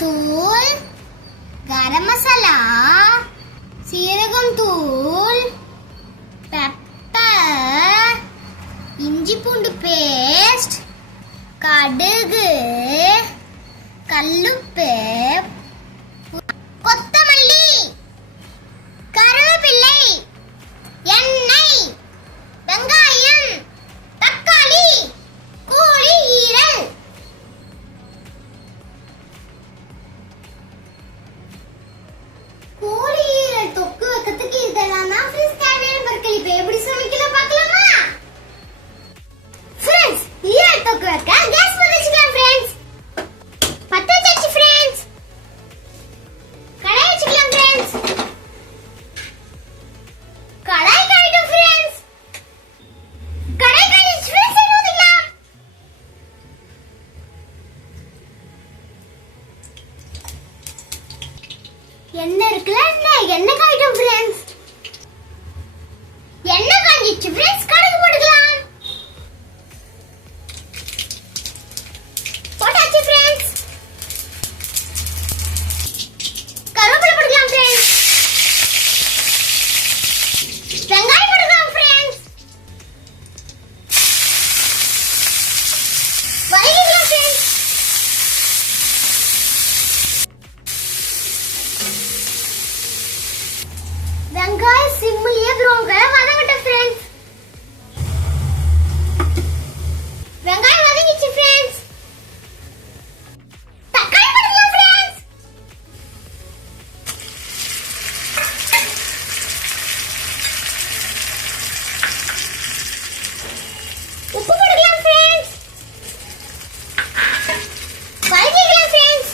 தூள், கரம் மசாலா, சீரகம் தூள், பெப்பர், இஞ்சி பூண்டு பேஸ்ட், கடுகு, கல்லுப்பு, கொத்தமல்லி, கருவேப்பிலை, எண்ணெய், வெங்காயம், தக்காளி, கோழி ஈரல். கோழி ஈரல் தொக்கு வைக்கிறதுக்கு இதெல்லாம் தான் ஃப்ரெண்ட்ஸ் தேவையான பொருட்கள். இப்போ எப்படி சமைக்கலாம் பார்க்கலாமா? ஃப்ரெண்ட்ஸ், ஈரல் தொக்கு வைக்க கேஸ் பத்த வச்சுக்கலாம் ஃப்ரெண்ட்ஸ். பத்த வச்சாச்சு ஃப்ரெண்ட்ஸ். கடாய் வச்சுக்கலாம் ஃப்ரெண்ட்ஸ். கடாய் காயிடும் ஃப்ரெண்ட்ஸ். கடாய் காயிடுச்சு ஃப்ரெண்ட்ஸ். ஊத்திக்கலாம். எண்ணெய் இருக்குல்ல, எண்ணெய் காயிடும் ஃப்ரெண்ட்ஸ். எண்ணெய் காஞ்சிச்சு ஃப்ரெண்ட்ஸ். கடுகு போட்டுக்கலாம். போட்டாச்சு ஃப்ரெண்ட்ஸ். கருவேப்பிலை போட்டுக்கலாம் ஃப்ரெண்ட்ஸ். வெங்காயம் போட்டுக்கலாம் ஃப்ரெண்ட்ஸ். வதக்கிக்கலாம் ஃப்ரெண்ட்ஸ். வெங்காயம் சிம்மிலேயே வதங்கட்டும் ஃப்ரெண்ட்ஸ். வெங்காயம் வதங்கிச்சு ஃப்ரெண்ட்ஸ். தக்காளி போட்டுக்கலாம் ஃப்ரெண்ட்ஸ். உப்பு போட்டுக்கலாம் ஃப்ரெண்ட்ஸ். வதக்கிக்கலாம் ஃப்ரெண்ட்ஸ்.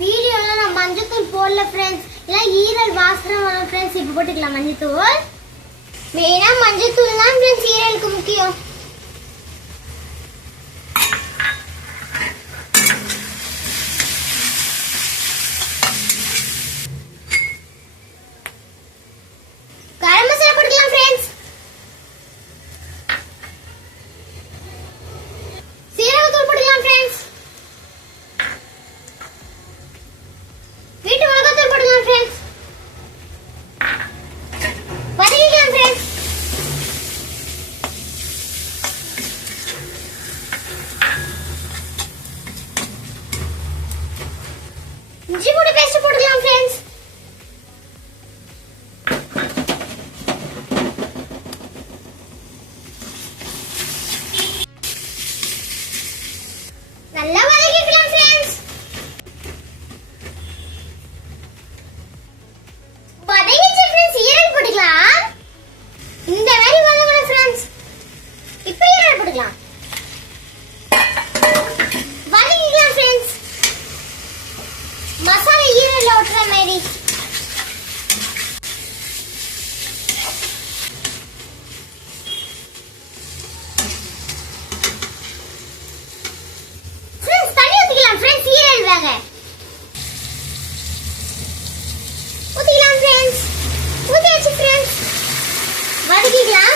வீடியோல நான் மஞ்சத்தூள் போடல ஃப்ரெண்ட்ஸ். இல்ல ஈரல் வாசனை வரும் ஃப்ரெண்ட்ஸ். இப்போ போட்டுக்கலாம் மஞ்சத்தூள். மெயினா மஞ்சத்தூள் தான் ஃப்ரெண்ட்ஸ் ஈரலுக்கு முக்கியம். கரம் மசாலா போட்டுக்கலாம் ஃப்ரெண்ட்ஸ். சீரகத்தூள் போட்டுக்கலாம் ஃப்ரெண்ட்ஸ். வீட்டு மிளகாத்தூள் போட்டுக்கலாம் ஃப்ரெண்ட்ஸ். வதக்கிக்கலாம் ஃப்ரெண்ட்ஸ். இஞ்சி பூண்டு பேஸ்ட் போட்டுக்கலாம் ஃப்ரெண்ட்ஸ். நல்லா வதக்கிக்கலாம் ஃப்ரெண்ட்ஸ். வதங்கிச்சு ஃப்ரெண்ட்ஸ். ஈரல் போட்டுக்கலாம். இந்த மாதிரி வதங்கணும் ஃப்ரெண்ட்ஸ். இப்போ ஈரல் போட்டுக்கலாம். வதக்கிக்கலாம் ஃப்ரெண்ட்ஸ். மசாலா ஈரல்ல ஒட்டுற மாதிரி. ஃப்ரெண்ட்ஸ் தண்ணி ஊத்திக்கலாம் ஃப்ரெண்ட்ஸ். ஈரல் வேக ஊத்திக்கலாம் ஃப்ரெண்ட்ஸ். ஊத்தியாச்சு ஃப்ரெண்ட்ஸ். வதக்கிக்கலாம்.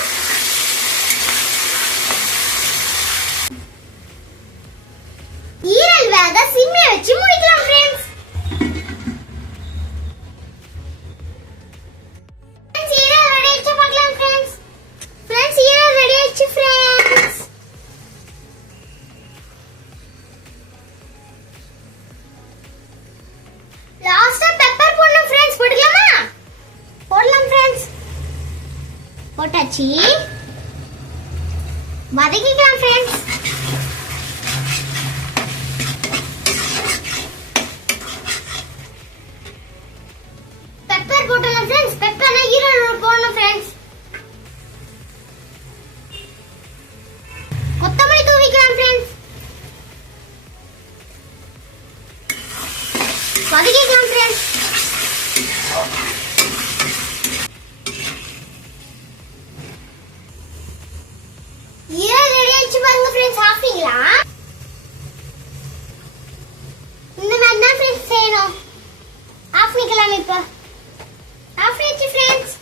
ஈரல் வேக சிம்ல வச்சு மூடிக்கலாம் ஃப்ரெண்ட்ஸ். ஈரல் ரெடி ஆயிடுச்சு பார்க்கலாம் ஃப்ரெண்ட்ஸ். ஃப்ரெண்ட்ஸ் ஈரல் ரெடி ஆயிடுச்சு ஃப்ரெண்ட்ஸ். லாஸ்டா பெப்பர் போடணும் ஃப்ரெண்ட்ஸ். போட்டுக்கலாமா? போடலாம் ஃப்ரெண்ட்ஸ். போட்டாச்சு. வதக்கிக்கலாம் ஃப்ரெண்ட்ஸ். பெப்பர் போடலாம் ஃப்ரெண்ட்ஸ். பெப்பர்னா ஈரல் போடணும் ஃப்ரெண்ட்ஸ். கொத்தமல்லி தூவிக்கலாம் ஃப்ரெண்ட்ஸ். வதக்கிக்கலாம் ஃப்ரெண்ட்ஸ். ஈரல் ரெடி ஆயிடுச்சு பாருங்க ஃப்ரெண்ட்ஸ். சாப்பிட்டீங்களா? இந்த மாதிரி தான் ஃப்ரெண்ட்ஸ் செய்யணும். ஆஃப் பண்ணிக்கலாம். இப்போ ஆஃப் ஆயிடுச்சு ஃப்ரெண்ட்ஸ்.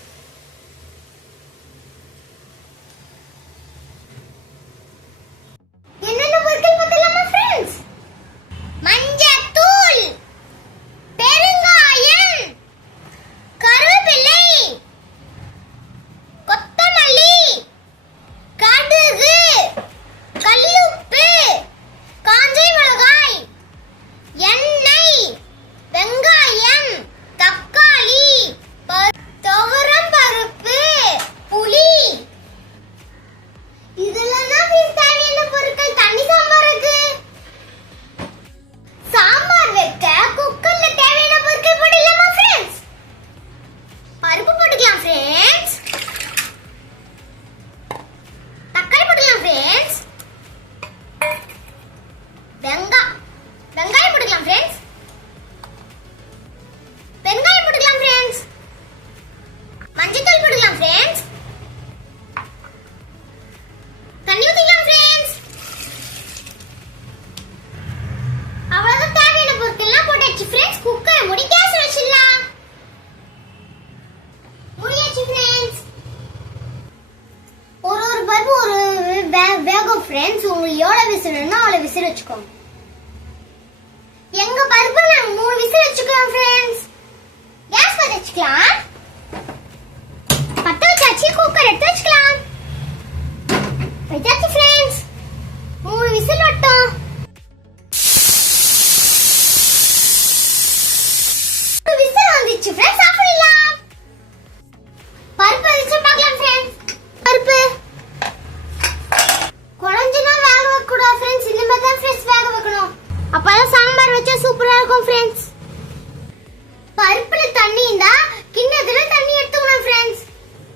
ஃப்ரெண்ட்ஸ், உங்களுக்கு எவ்வளவு விசில் வேணுமோ அவ்வளவு விசில் வச்சுக்கோங்க. எங்க பருப்பு நாங்க 3 விசில் வச்சுக்கலாம் ஃப்ரெண்ட்ஸ். கேஸ் பத்த வச்சுக்கலாம். பத்த வச்சாச்சு, குக்கர் எடுத்து வச்சுக்கலாம். வச்சாச்சு ஃப்ரெண்ட்ஸ். 3 விசில் வரட்டும். விசில் வந்துச்சு ஃப்ரெண்ட்ஸ், ஆஃப் பண்ணிடலாம். பருப்பு வச்சு பார்க்கலாம் ஃப்ரெண்ட்ஸ். பருப்பு குழஞ்சினா வேக வைக்க கூடாது ஃப்ரெண்ட்ஸ். இந்த மாதிரி தான் ஃப்ரெண்ட்ஸ் வேக வைக்கணும். அப்பதான் சாம்பார் வச்சா சூப்பரா இருக்கும் ஃப்ரெண்ட்ஸ். பருப்புல தண்ணி இருந்தா கிண்ணத்துல தண்ணி எடுத்துக்கணும் ஃப்ரெண்ட்ஸ்.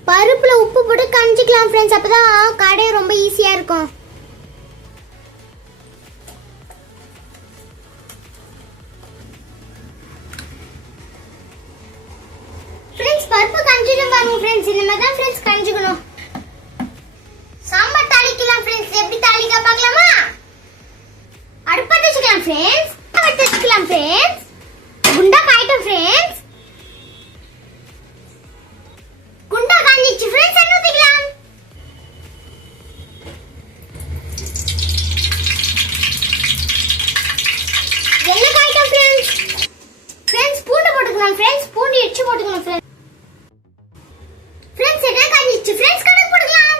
பருப்புல உப்பு போட்டு கஞ்சிக்கலாம் ஃப்ரெண்ட்ஸ். அப்பதான் கடை ரொம்ப ஈஸியா இருக்கும். ஃப்ரெண்ட்ஸ் பருப்பு கஞ்சிடும் பாருங்க ஃப்ரெண்ட்ஸ். இந்த மாதிரி தான் ஃப்ரெண்ட்ஸ் கஞ்சிக்கணும். சாம்பார் தாளிக்கலாம் ஃப்ரெண்ட்ஸ். எப்படி தாளிக்க பார்க்கலாமா? அடுப்பத்தை வச்சுக்கலாம் ஃப்ரெண்ட்ஸ். அடுப்பத்தை வச்சுக்கலாம் ஃப்ரெண்ட்ஸ். குண்டா காயிட்டும் ஃப்ரெண்ட்ஸ். குண்டா காஞ்சிச்சு ஃப்ரெண்ட்ஸ். எண்ணெய் ஊத்திக்கலாம். எண்ணெய் காயிட்டும் ஃப்ரெண்ட்ஸ். ஃப்ரெண்ட்ஸ் பூண்டு போட்டுக்கலாம் ஃப்ரெண்ட்ஸ். பூண்டு இடிச்சு போட்டுக்கணும் ஃப்ரெண்ட்ஸ். ஃப்ரெண்ட்ஸ் எண்ணெய் காஞ்சிச்சு ஃப்ரெண்ட்ஸ். கடுகு போட்டுக்கலாம்.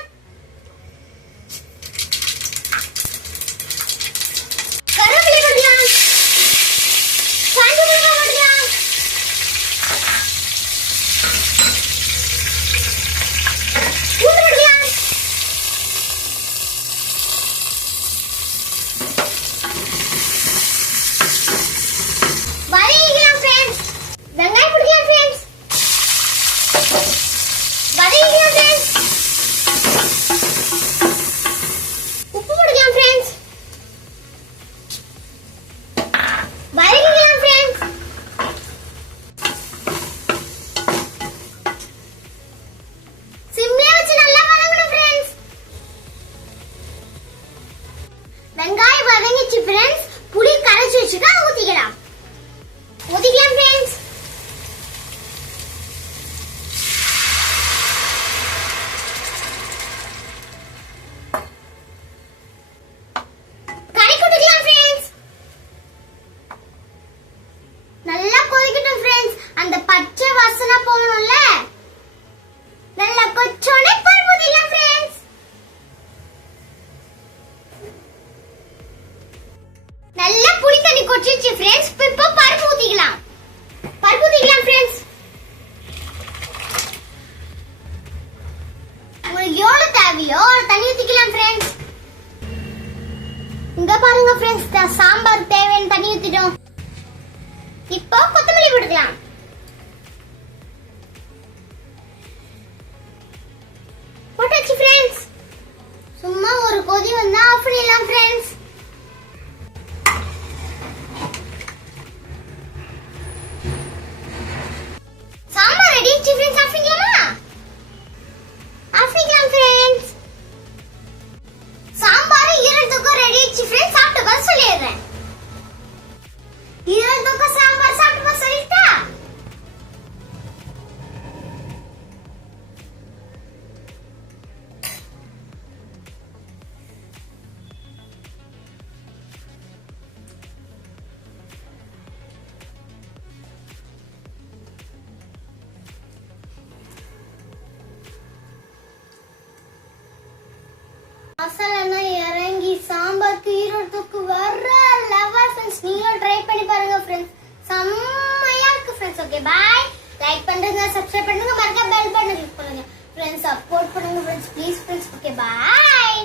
வெங்காயம் வதங்கிச்சு ஃப்ரெண்ட்ஸ். புளி கரைச்சு வச்சுட்டா ஊத்திக்கலாம். ஊத்திக்கலாம் ஃப்ரெண்ட்ஸ். கறி கொட்டிக்கலாம் ஃப்ரெண்ட்ஸ். நல்லா கொதிக்கட்டும் ஃப்ரெண்ட்ஸ். அந்த பச்சை வாசனை போகணும்ல. நல்லா கொச்சோனே பருப்பு ஊத்திக்கலாம் ஃப்ரெண்ட்ஸ். நல்லா புளி தண்ணி கொட்டிச்சு ஃப்ரெண்ட்ஸ். இப்போ பருப்பு ஊத்திக்கலாம். பருப்பு ஊத்திக்கலாம் ஃப்ரெண்ட்ஸ். உங்களுக்கு எவ்வளவு தேவையோ தண்ணி ஊத்திக்கலாம் ஃப்ரெண்ட்ஸ். இங்க பாருங்க ஃப்ரெண்ட்ஸ், சாம்பார் தேவையான தண்ணி ஊத்திட்டோம். இப்போ கொத்தமல்லி போட்டுக்கலாம். போட்டாச்சு ஃப்ரெண்ட்ஸ். சும்மா ஒரு கொதி வந்தா ஆஃப் பண்ணிடலாம் ஃப்ரெண்ட்ஸ். சாம்பார் ரெடி ஆச்சு ஃப்ரெண்ட்ஸ். ஆஃப் பண்ணிக்கலாமா? ஆஃப் பண்ணிக்கலாம் ஃப்ரெண்ட்ஸ். சாம்பார் ஈரல் தொக்கு ரெடி ஆச்சு ஃப்ரெண்ட்ஸ். சாப்பிட்டு பார்த்து சொல்லிடுறேன். ஈரல் தொக்கு சாம்பார் சாப்பிட்டு பார்த்து சொல்லிட்டா? மசாலா இறங்கி சாம்பாருக்கு ஈரல் தொக்கு வர லெவல் ஃப்ரெண்ட்ஸ். நீங்களும் ட்ரை பண்ணி பாருங்க ஃப்ரெண்ட்ஸ். செம்மையா இருக்கு ஃப்ரெண்ட்ஸ். Okay bye. லைக் பண்ணுங்க, சப்ஸ்கிரைப் பண்ணுங்க, மறக்காம பெல் பட்டனை கிளிக் பண்ணுங்க ஃப்ரெண்ட்ஸ். சப்போர்ட் பண்ணுங்க friends please friends. Okay bye.